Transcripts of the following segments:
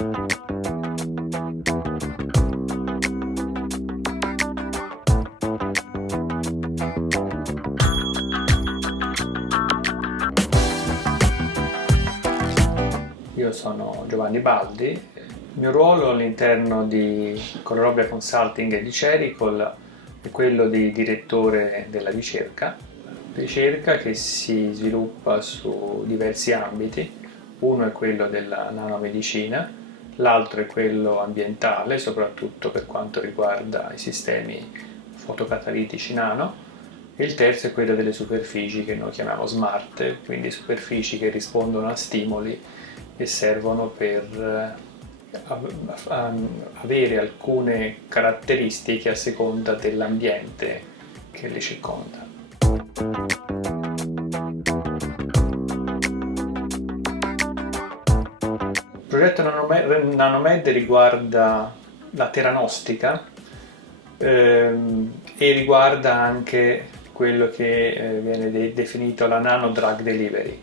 Io sono Giovanni Baldi, il mio ruolo all'interno di Colorobia Consulting e di Cericol è quello di direttore della ricerca che si sviluppa su diversi ambiti. Uno è quello della nanomedicina, l'altro è quello ambientale, soprattutto per quanto riguarda i sistemi fotocatalitici nano, e il terzo è quello delle superfici che noi chiamiamo smart, quindi superfici che rispondono a stimoli e servono per avere alcune caratteristiche a seconda dell'ambiente che le circonda. Il progetto Nanomed riguarda la teranostica e riguarda anche quello che viene definito la nano drug delivery.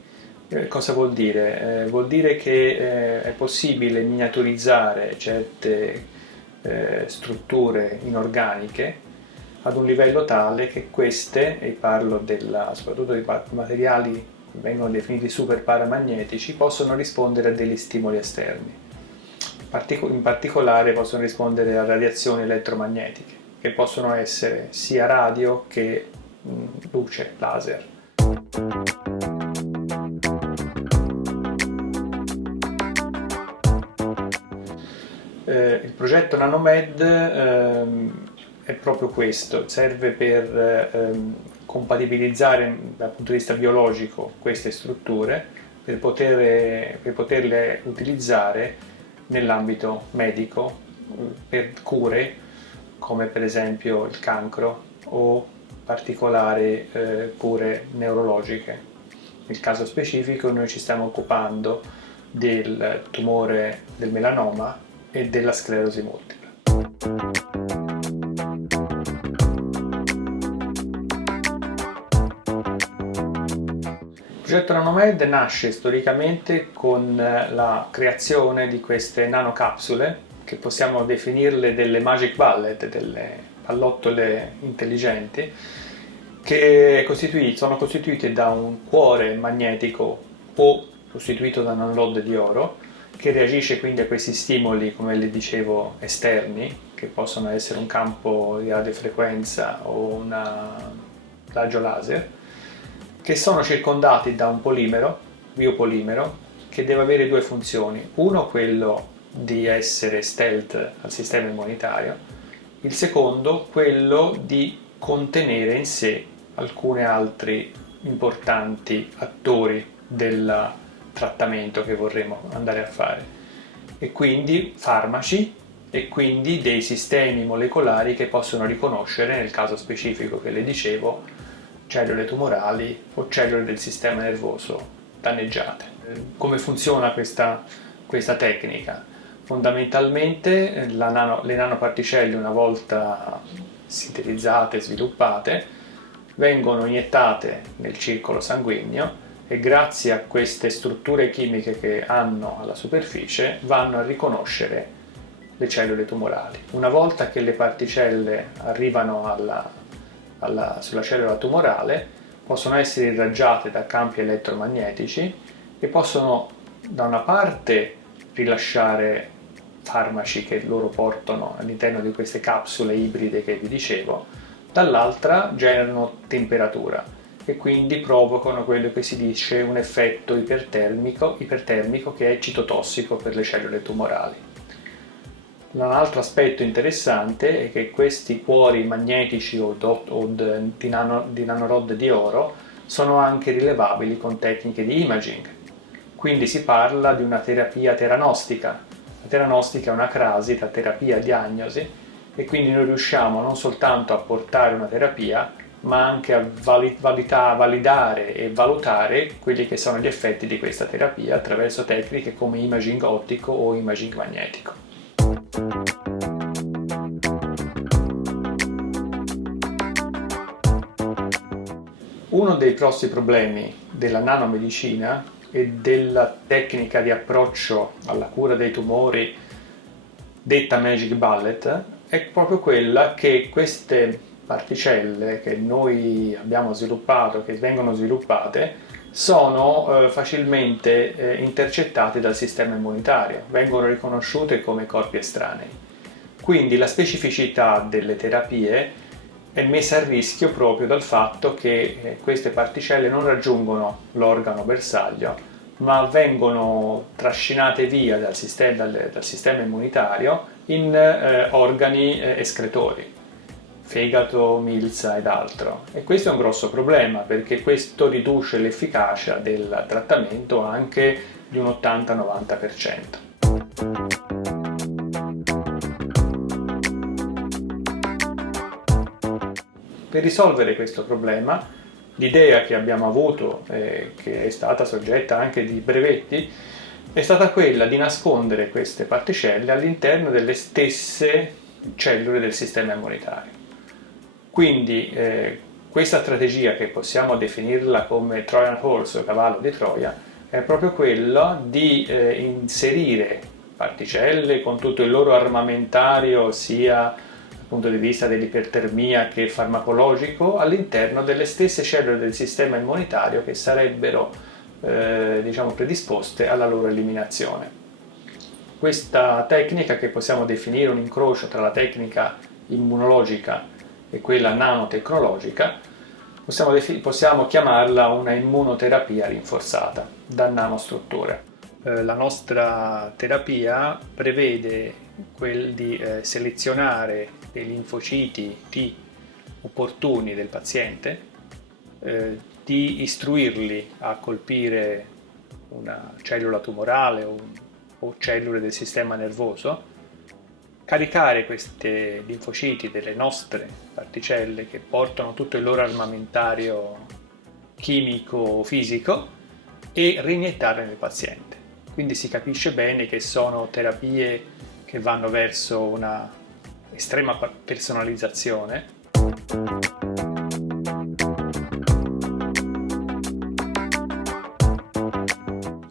Cosa vuol dire? Vuol dire che è possibile miniaturizzare certe strutture inorganiche ad un livello tale che queste, e parlo soprattutto di materiali che vengono definiti super paramagnetici, possono rispondere a degli stimoli esterni. In particolare possono rispondere a radiazioni elettromagnetiche, che possono essere sia radio che luce, laser. Il progetto Nanomed è proprio questo, serve per compatibilizzare dal punto di vista biologico queste strutture per poterle utilizzare nell'ambito medico per cure come per esempio il cancro o particolari cure neurologiche. Nel caso specifico noi ci stiamo occupando del tumore del melanoma e della sclerosi multipla. Il progetto Nanomed nasce storicamente con la creazione di queste nanocapsule, che possiamo definirle delle magic bullet, delle pallottole intelligenti, che sono costituite da un cuore magnetico o costituito da un anode di oro, che reagisce quindi a questi stimoli, come le dicevo, esterni, che possono essere un campo di radiofrequenza o un raggio laser, che sono circondati da un polimero, biopolimero, che deve avere due funzioni. Uno, quello di essere stealth al sistema immunitario, il secondo, quello di contenere in sé alcuni altri importanti attori del trattamento che vorremmo andare a fare, e quindi farmaci e quindi dei sistemi molecolari che possono riconoscere, nel caso specifico che le dicevo, cellule tumorali o cellule del sistema nervoso danneggiate. Come funziona questa tecnica? Fondamentalmente le nanoparticelle, una volta sintetizzate e sviluppate, vengono iniettate nel circolo sanguigno e grazie a queste strutture chimiche che hanno alla superficie vanno a riconoscere le cellule tumorali. Una volta che le particelle arrivano sulla cellula tumorale, possono essere irraggiate da campi elettromagnetici e possono da una parte rilasciare farmaci che loro portano all'interno di queste capsule ibride che vi dicevo, dall'altra generano temperatura e quindi provocano quello che si dice un effetto ipertermico che è citotossico per le cellule tumorali. Un altro aspetto interessante è che questi cuori magnetici di nanorod di oro sono anche rilevabili con tecniche di imaging, quindi si parla di una terapia teranostica. La teranostica è una crasi tra terapia e diagnosi, e quindi noi riusciamo non soltanto a portare una terapia, ma anche a validare e valutare quelli che sono gli effetti di questa terapia attraverso tecniche come imaging ottico o imaging magnetico. Uno dei grossi problemi della nanomedicina, e della tecnica di approccio alla cura dei tumori detta Magic Bullet è proprio quella che queste particelle che noi abbiamo sviluppato, che vengono sviluppate, sono facilmente intercettate dal sistema immunitario, vengono riconosciute come corpi estranei. Quindi la specificità delle terapie è messa a rischio proprio dal fatto che queste particelle non raggiungono l'organo bersaglio, ma vengono trascinate via dal sistema immunitario in organi escretori, fegato, milza ed altro. E questo è un grosso problema, perché questo riduce l'efficacia del trattamento anche di un 80-90%. Per risolvere questo problema, l'idea che abbiamo avuto, che è stata soggetta anche di brevetti, è stata quella di nascondere queste particelle all'interno delle stesse cellule del sistema immunitario. Quindi questa strategia, che possiamo definirla come Trojan Horse o cavallo di Troia, è proprio quella di inserire particelle con tutto il loro armamentario, sia dal punto di vista dell'ipertermia che farmacologico, all'interno delle stesse cellule del sistema immunitario che sarebbero predisposte alla loro eliminazione. Questa tecnica, che possiamo definire un incrocio tra la tecnica immunologica e quella nanotecnologica, possiamo chiamarla una immunoterapia rinforzata da nanostrutture. La nostra terapia prevede di selezionare dei linfociti T opportuni del paziente, di istruirli a colpire una cellula tumorale o cellule del sistema nervoso, caricare questi linfociti delle nostre particelle che portano tutto il loro armamentario chimico-fisico e reiniettare nel paziente. Quindi si capisce bene che sono terapie che vanno verso una estrema personalizzazione.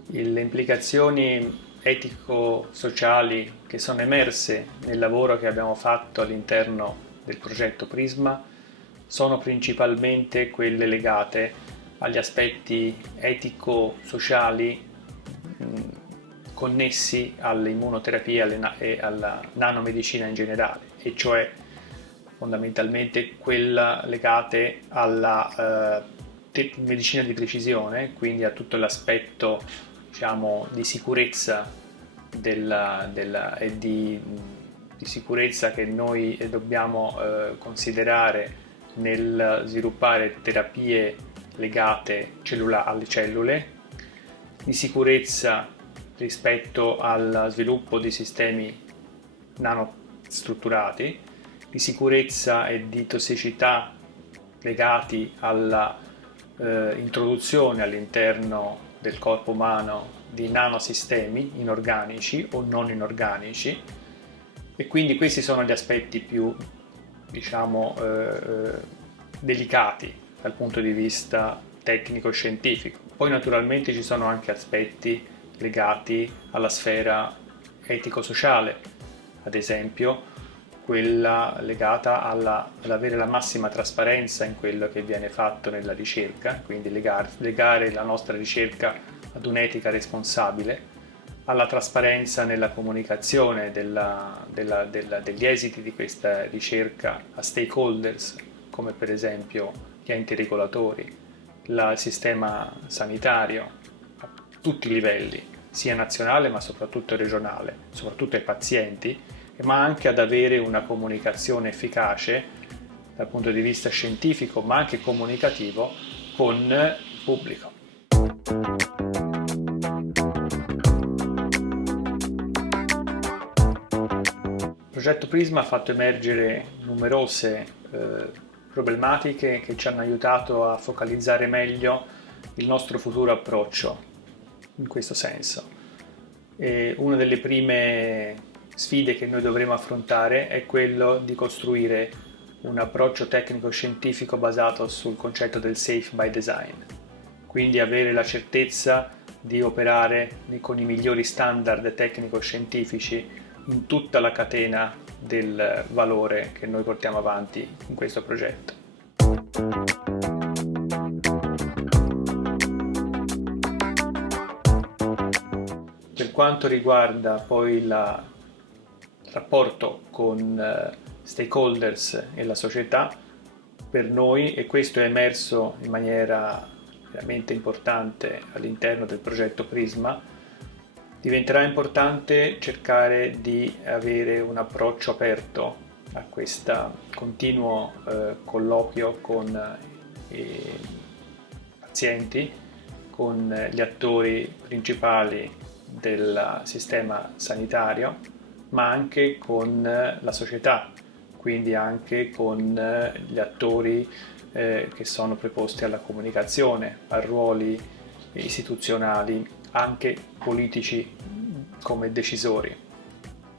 Le implicazioni etico-sociali che sono emerse nel lavoro che abbiamo fatto all'interno del progetto Prisma sono principalmente quelle legate agli aspetti etico-sociali connessi all'immunoterapia e alla nanomedicina in generale, e cioè fondamentalmente quella legate alla medicina di precisione, quindi a tutto l'aspetto di sicurezza e di sicurezza che noi dobbiamo considerare nel sviluppare terapie legate alle cellule, di sicurezza rispetto al sviluppo di sistemi nanostrutturati, di sicurezza e di tossicità legati alla introduzione all'interno del corpo umano di nanosistemi inorganici o non inorganici, e quindi questi sono gli aspetti più delicati dal punto di vista tecnico-scientifico. Poi naturalmente ci sono anche aspetti legati alla sfera etico-sociale, ad esempio quella legata all'avere la massima trasparenza in quello che viene fatto nella ricerca, quindi legare la nostra ricerca ad un'etica responsabile, alla trasparenza nella comunicazione degli esiti di questa ricerca a stakeholders, come per esempio gli enti regolatori, il sistema sanitario a tutti i livelli, sia nazionale ma soprattutto regionale, soprattutto ai pazienti, ma anche ad avere una comunicazione efficace dal punto di vista scientifico ma anche comunicativo con il pubblico. Il progetto Prisma ha fatto emergere numerose problematiche che ci hanno aiutato a focalizzare meglio il nostro futuro approccio in questo senso. E una delle prime sfide che noi dovremo affrontare è quello di costruire un approccio tecnico-scientifico basato sul concetto del safe by design, quindi avere la certezza di operare con i migliori standard tecnico-scientifici in tutta la catena del valore che noi portiamo avanti in questo progetto. Per quanto riguarda poi il rapporto con stakeholders e la società, per noi, e questo è emerso in maniera veramente importante all'interno del progetto Prisma, diventerà importante cercare di avere un approccio aperto a questo continuo colloquio con i pazienti, con gli attori principali del sistema sanitario, ma anche con la società, quindi anche con gli attori che sono preposti alla comunicazione, a ruoli istituzionali, anche politici come decisori.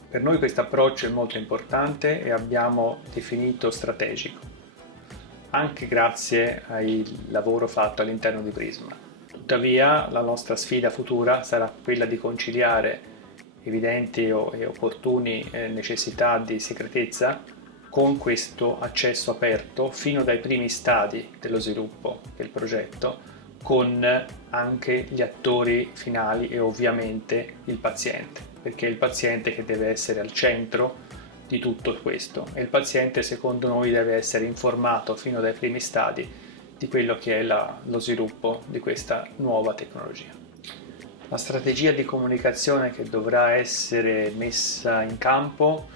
Per noi questo approccio è molto importante e abbiamo definito strategico, anche grazie al lavoro fatto all'interno di Prisma. Tuttavia la nostra sfida futura sarà quella di conciliare evidenti e opportuni necessità di segretezza con questo accesso aperto fino dai primi stadi dello sviluppo del progetto, con anche gli attori finali e ovviamente il paziente, perché è il paziente che deve essere al centro di tutto questo e il paziente secondo noi deve essere informato fino dai primi stadi di quello che è lo sviluppo di questa nuova tecnologia. La strategia di comunicazione che dovrà essere messa in campo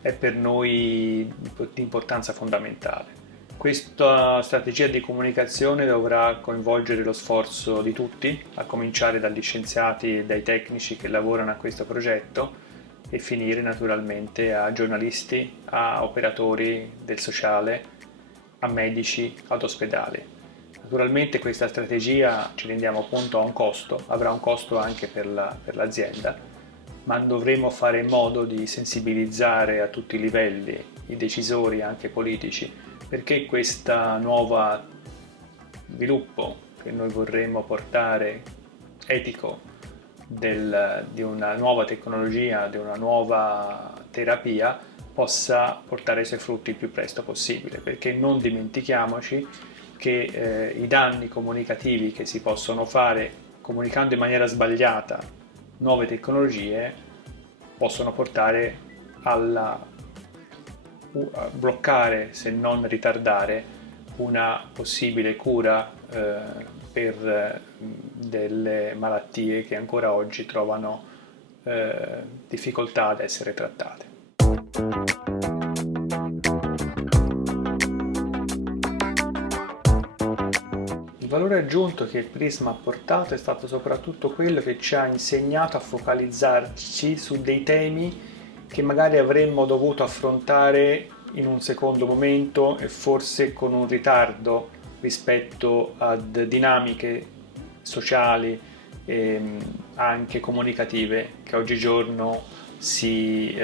è per noi di importanza fondamentale. Questa strategia di comunicazione dovrà coinvolgere lo sforzo di tutti, a cominciare dagli scienziati e dai tecnici che lavorano a questo progetto e finire naturalmente a giornalisti, a operatori del sociale, a medici, ad ospedali. Naturalmente questa strategia, ci rendiamo conto, ha un costo, avrà un costo anche per l'azienda, ma dovremo fare in modo di sensibilizzare a tutti i livelli i decisori anche politici, perché questo nuovo sviluppo che noi vorremmo portare etico di una nuova tecnologia, di una nuova terapia, possa portare i suoi frutti il più presto possibile, perché non dimentichiamoci che i danni comunicativi che si possono fare comunicando in maniera sbagliata nuove tecnologie possono portare a bloccare, se non ritardare, una possibile cura per delle malattie che ancora oggi trovano difficoltà ad essere trattate. Il valore aggiunto che il Prisma ha portato è stato soprattutto quello che ci ha insegnato a focalizzarci su dei temi che magari avremmo dovuto affrontare in un secondo momento e forse con un ritardo rispetto ad dinamiche sociali e anche comunicative che oggigiorno si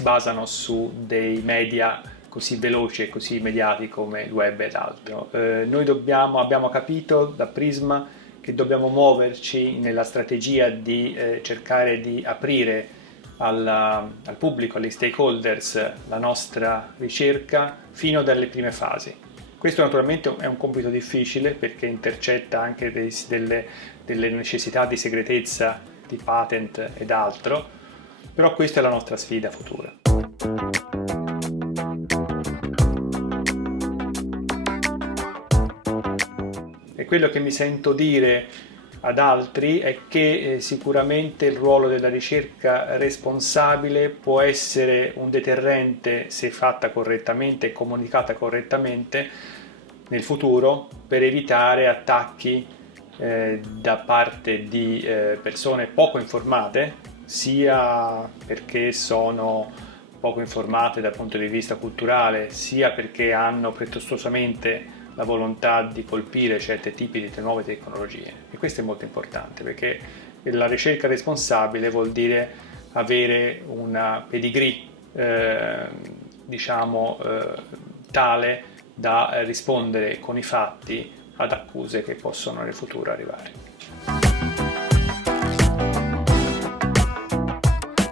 basano su dei media così veloci e così immediati come il web ed altro. Noi abbiamo capito da Prisma che dobbiamo muoverci nella strategia di cercare di aprire al pubblico, agli stakeholders, la nostra ricerca fino dalle prime fasi. Questo naturalmente è un compito difficile perché intercetta anche delle necessità di segretezza, di patent ed altro, però questa è la nostra sfida futura. E quello che mi sento dire ad altri è che sicuramente il ruolo della ricerca responsabile può essere un deterrente se fatta correttamente e comunicata correttamente nel futuro per evitare attacchi da parte di persone poco informate, sia perché sono poco informate dal punto di vista culturale, sia perché hanno pretestuosamente la volontà di colpire certi tipi di nuove tecnologie. E questo è molto importante perché la ricerca responsabile vuol dire avere una pedigree tale da rispondere con i fatti ad accuse che possono nel futuro arrivare.